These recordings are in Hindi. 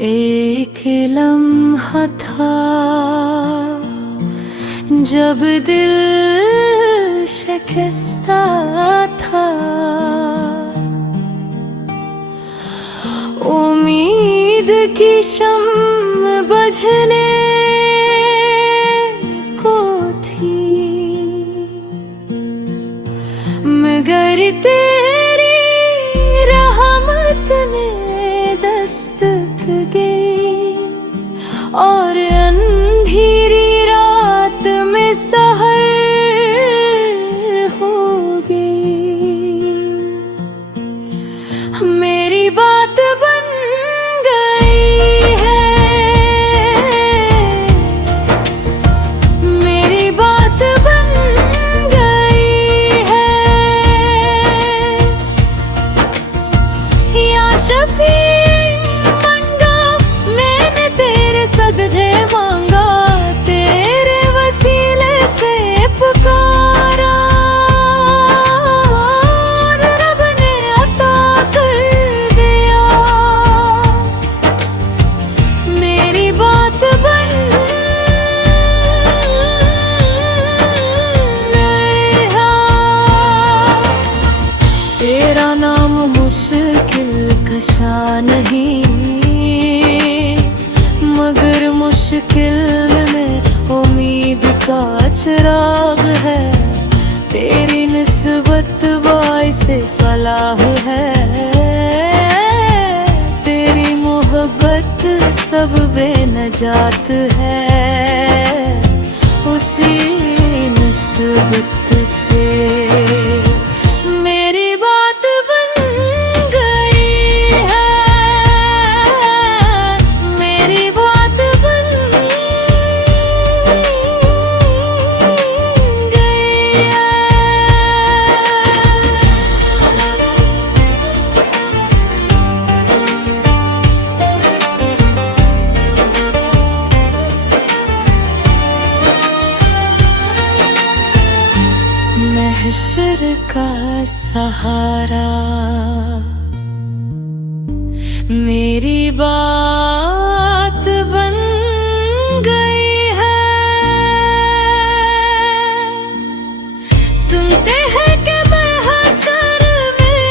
एक लम्हा था जब दिल शिकस्ता था, उम्मीद की शम्म बुझने को थी, मगर तेरी रहमत ने दस्तक दी और अंधेरी रात में सहर हो गई। मेरी बात बन गई है, मेरी बात बन गई है, या शफी सदक़े मांगा, तेरे वसीले से पुकारा, रब ने अता कर दिया। मेरी बात बन गई है। तेरा नाम मुश्किल कशा नहीं, मगर मुश्किल में उम्मीद का चिराग है। तेरी निस्बत बाइसे फलाह है, तेरी मोहब्बत सब बेनजात है। उसी निस्बत से मेरी बात बन गई है, मेरी बात बन गई है। महशर का सहारा मेरी बात बन गई है। सुनते हैं कि महशर में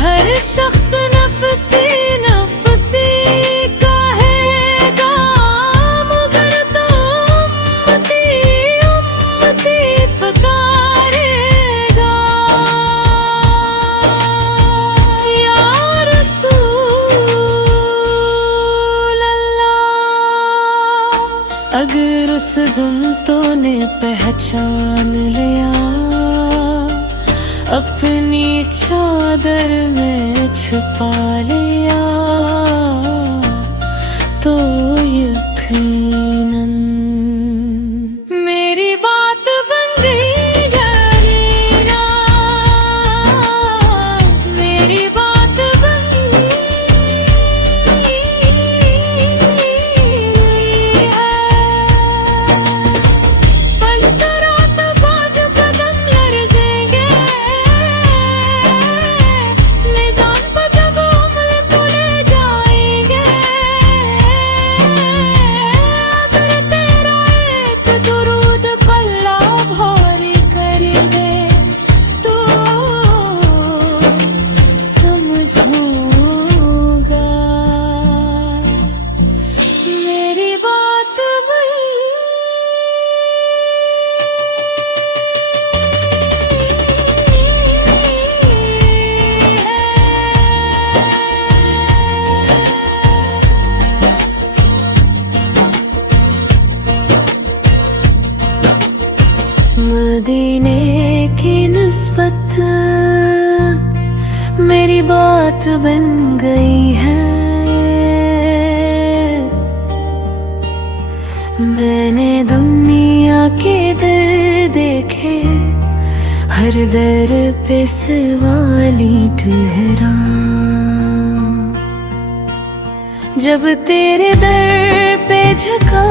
हर शख्स नफसी नफसी कहेगा, मगर तो उम्मती उम्मती पुकारेगा। अगर उस दिन तूने पहचान लिया, अपनी चादर में छुपा लिया, तो यकीनन मेरी बात बन गई गरीना, मेरी बात बन गई है। पलसरात बाज कदम लरजेंगे, निजाम पर जब उंगली तुले जाएंगे, अगर तेरा एक दुरूद पल्ला भारी करेंगे, तो समझूंगा मेरी बात बन मदीने की निस्बत मेरी बात बन गई है। मैंने दुनिया के दर देखे, हर दर पे सवाली ठहरा, जब तेरे दर पे झुका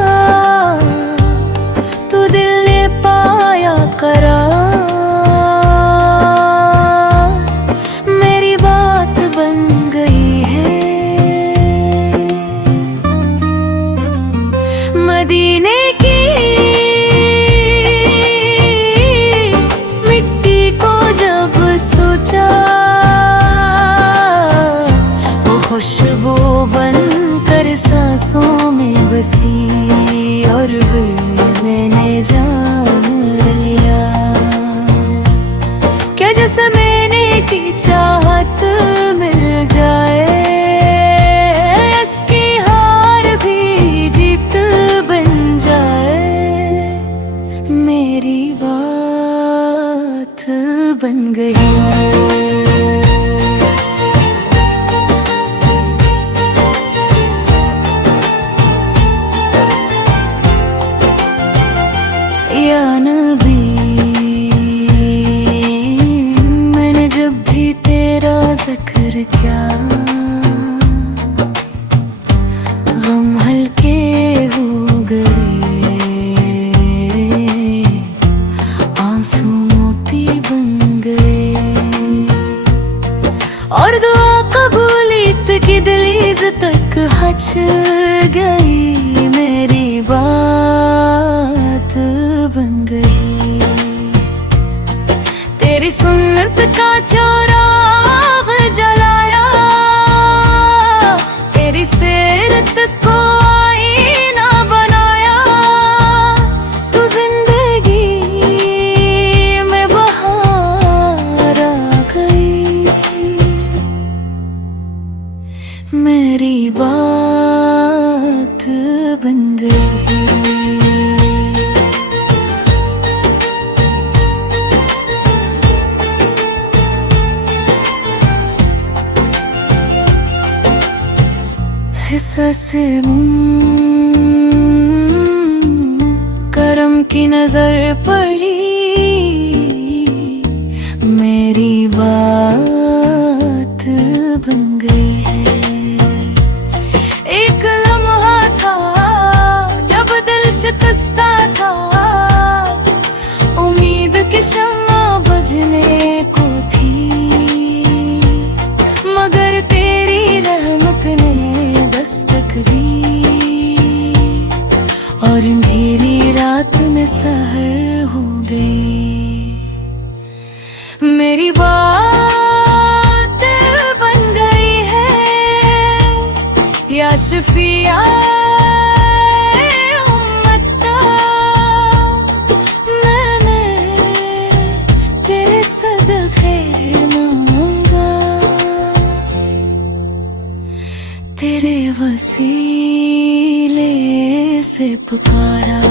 तो दिल ने पाया करार। मेरी बात बन गई बन गई। या नबी, मैंने जब भी तेरा जिक्र किया, गम हल्के हो गए, आंसू मोती बन गए, और दुआ कबूलियत की दहलीज तक हच गई। मेरी बात बन गई। तेरी सुन्नत का चौराग जलाया, तेरी सीरत को आईना बनाया। तू जिंदगी में बहार आ गई। मेरी बात बन गई। से करम की नजर पड़ी, मेरी बात बन गई है। एक लम्हा था जब दिल शिकस्ता था, उम्मीद की शम्मा बजने को थी, मगर तेरी रहमत ने दस्तक दी, और अंधेरी रात में सहर हो गई। मेरी बात बन गई है, या शफिया उम्मता, मैंने तेरे सदक़े मांगा, तेरे वसीले से पुकारा,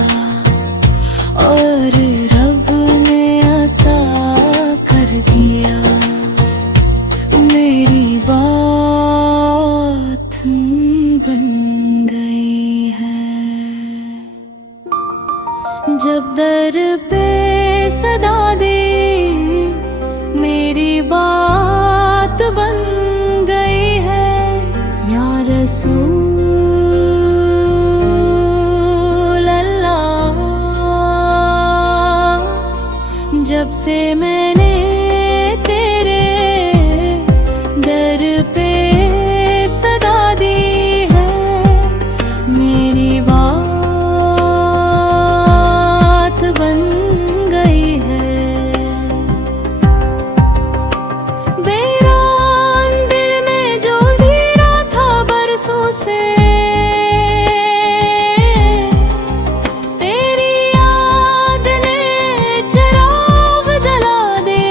और रब ने अता कर दिया। मेरी बात बन गई है। जब दर पे सदा दे, मेरी बात बन गई है। या रसूल अल्लाह, जब से मैंने तेरे दर पे सदा दी है, मेरी बात बन गई है। वीरान दिल में जो अंधेरा था बरसों से, तेरी याद ने चिराग जला दे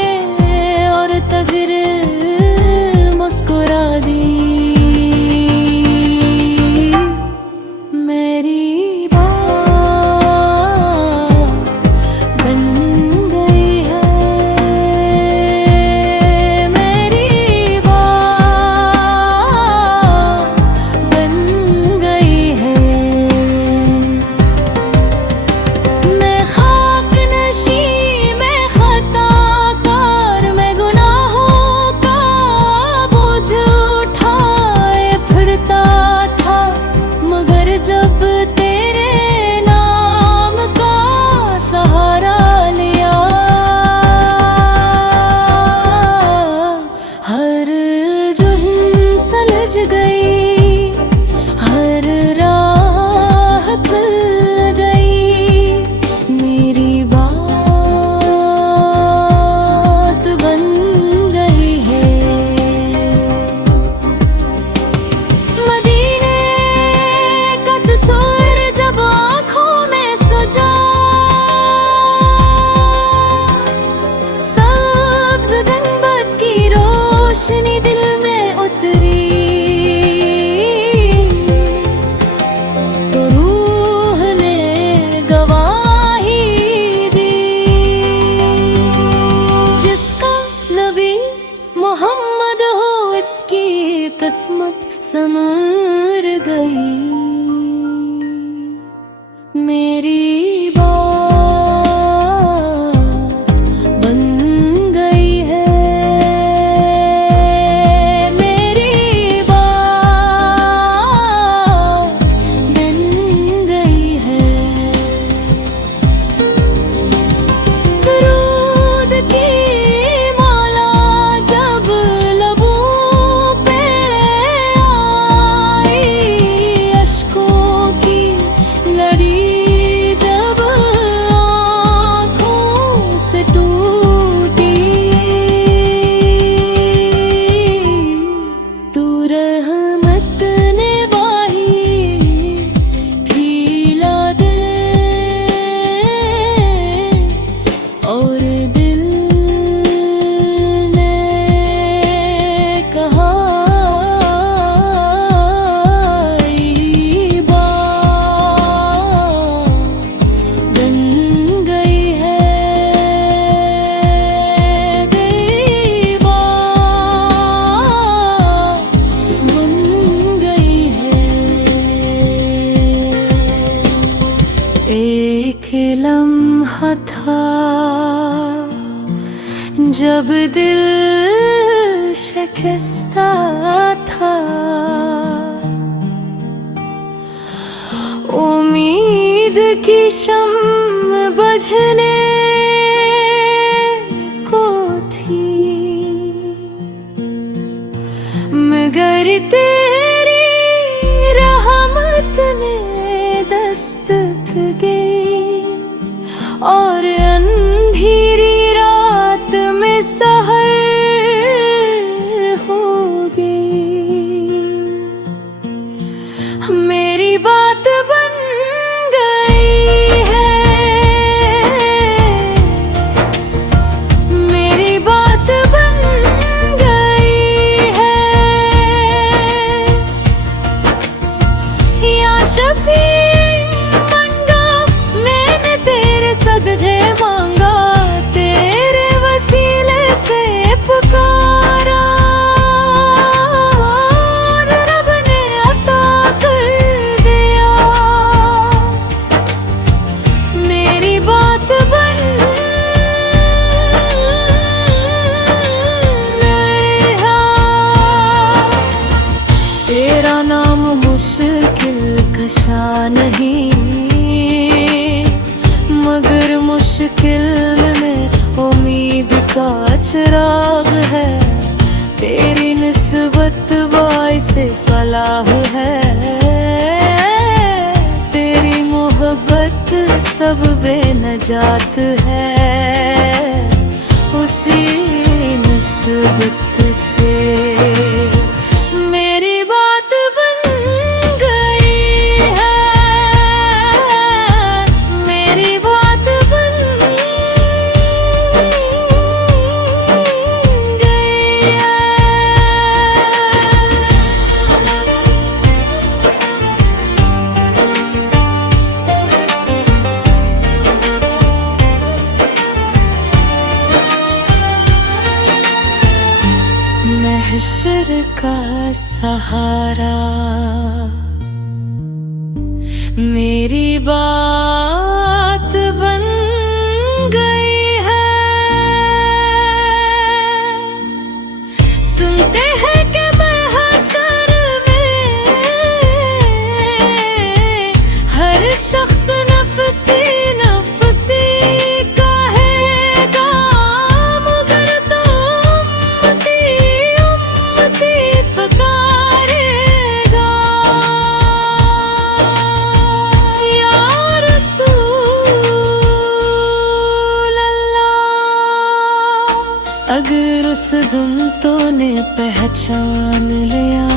संवर गई मेरी बात बन गई है, मेरी बात बन गई है। दूध की माला जब लबों पे आई, अश्कों की लड़ी जब आँखों से टूटी, तू रहमत ने वाही खिला दे और दिल ने कहा ये बात बन गई है, तेरी बात बन गई है। एक लम्हा था जब दिल शिकस्ता था, उम्मीद की शम्म बुझने को थी, मगर तेरी रहमत ने दस्तक दी और अंधेरी रात में सहर हो गई। मेरी बात बन गई है, मेरी बात बन गई है। या शफी मंगा मैंने तेरे सजदे मांगा, तेरे वसीले से पुकारा और रब ने अता कर दिया। मेरी बात बन गई है। तेरा नाम मुश्किल कशा नहीं, मगर मुश्किल में उम्मीद का चिराग है। तेरी निस्बत बाइसे फलाह है, तेरी मोहब्बत सब बेनजात है। उसी निस्बत से मेरी बात बन गई है, मेरी बात बन गई है। महशर का सहारा मेरी बात बन गई है। सुनते हैं कि महशर में हर शख्स नफसी नफसी कहेगा, मगर तो उम्मती उम्मती पुकारेगा। या रसूल अल्लाह, अगर उस दिन तो ने पहचान लिया,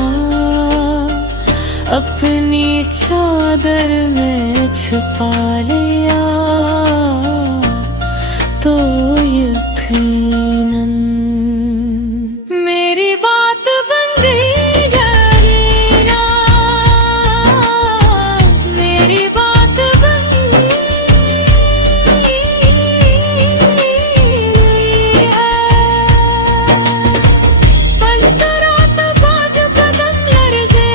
अपनी चादर में छुपा लिया, तो यकीनन मेरी बात बन गई यारीना, मेरी बात बन गई है। पलसरात बाज कदम लर्ज़े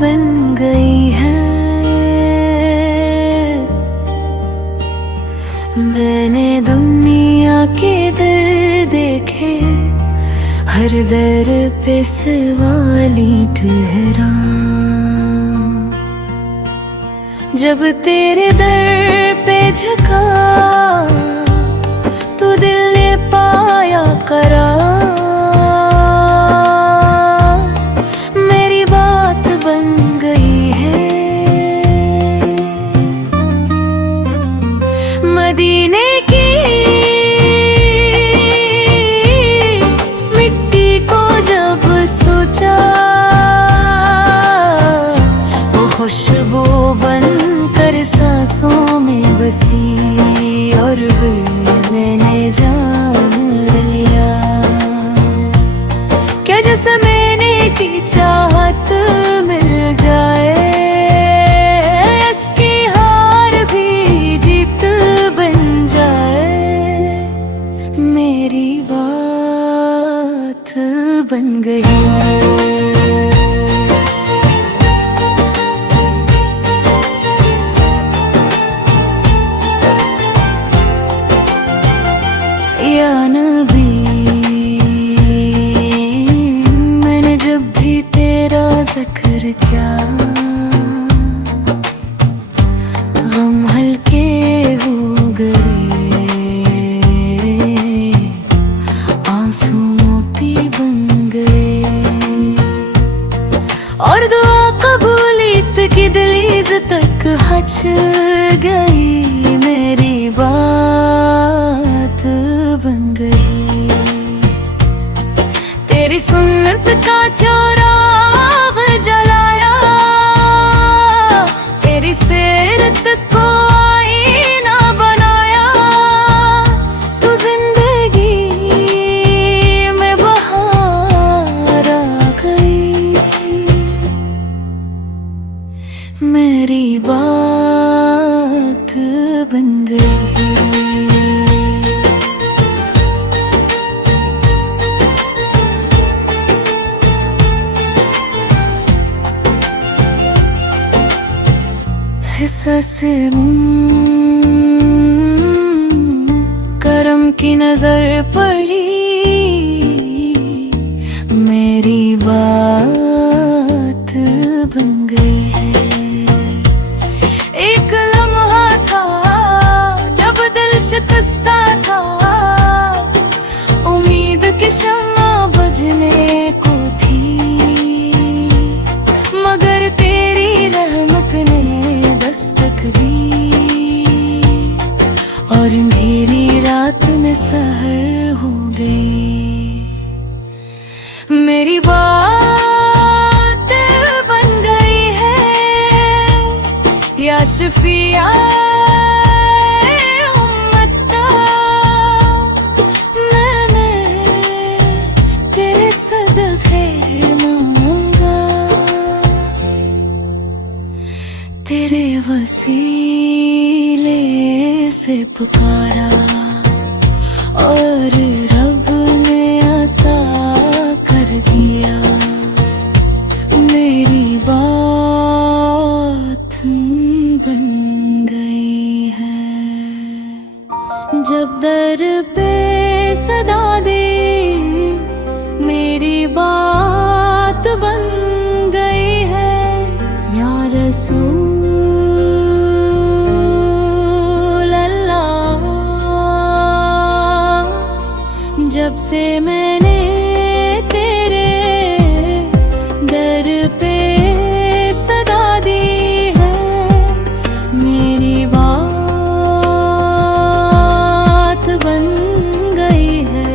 बन गई है। मैंने दुनिया के दर देखे, हर दर पे सवाली ठहरा। जब तेरे दर पे झुका तो दिल ने पाया करार। मेरी बात बन गई है। मदीने की मिट्टी को जब सोचा, वो खुशबू बन कर सांसों में बसी और मैंने जान लिया क्या जैसे मैंने की चाहत मिल जाए, इसकी हार भी जीत बन जाए। मेरी बात बन गई। या नबी, मैंने जब भी तेरा जिक्र किया, गम हल्के हो गए, आंसू मोती बन गए और दुआ कबूलियत की दहलीज तक हच गई। मेरी बात बन गई। तेरी सुन्नत का चौराग जलाया, तेरी सीरत को आईना बनाया। तू जिंदगी में बहार आ गई। मेरी बात बन गई। करम की नजर पड़ी, मेरी बात बन गई है। एक लम्हा था जब दिल शिकस्ता था, उम्मीद की शम्मा बुझने को थी, मगर तेरी रहमत ने दस्तक दी और अंधेरी रात में सहर हो गई। मेरी बात बन गई है या शफिया उम्मता। मैंने तेरे सदके मांगा, तेरे वसीले से पुकारा और रब ने अता कर दिया। मेरी बात बन गई है। जब दर पे सदा दी, मेरी बात बन गई है। या रसूल जब से मैंने तेरे दर पे सदा दी है, मेरी बात बन गई है।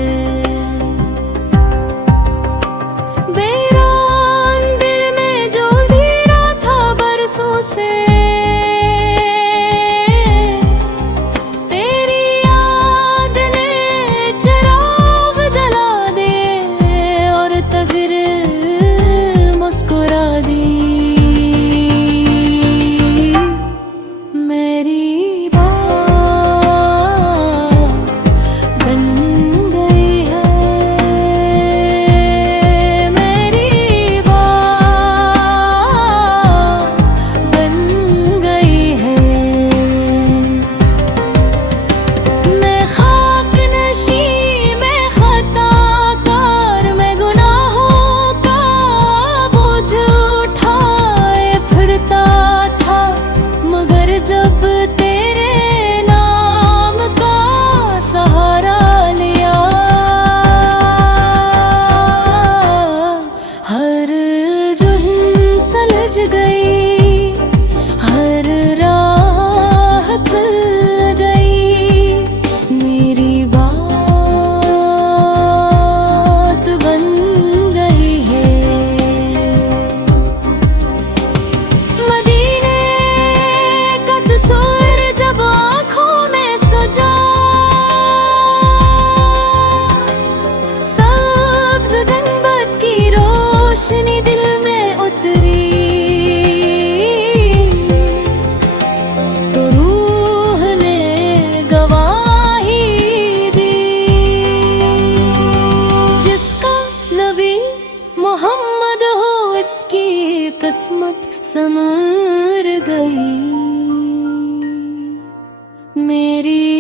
मेरी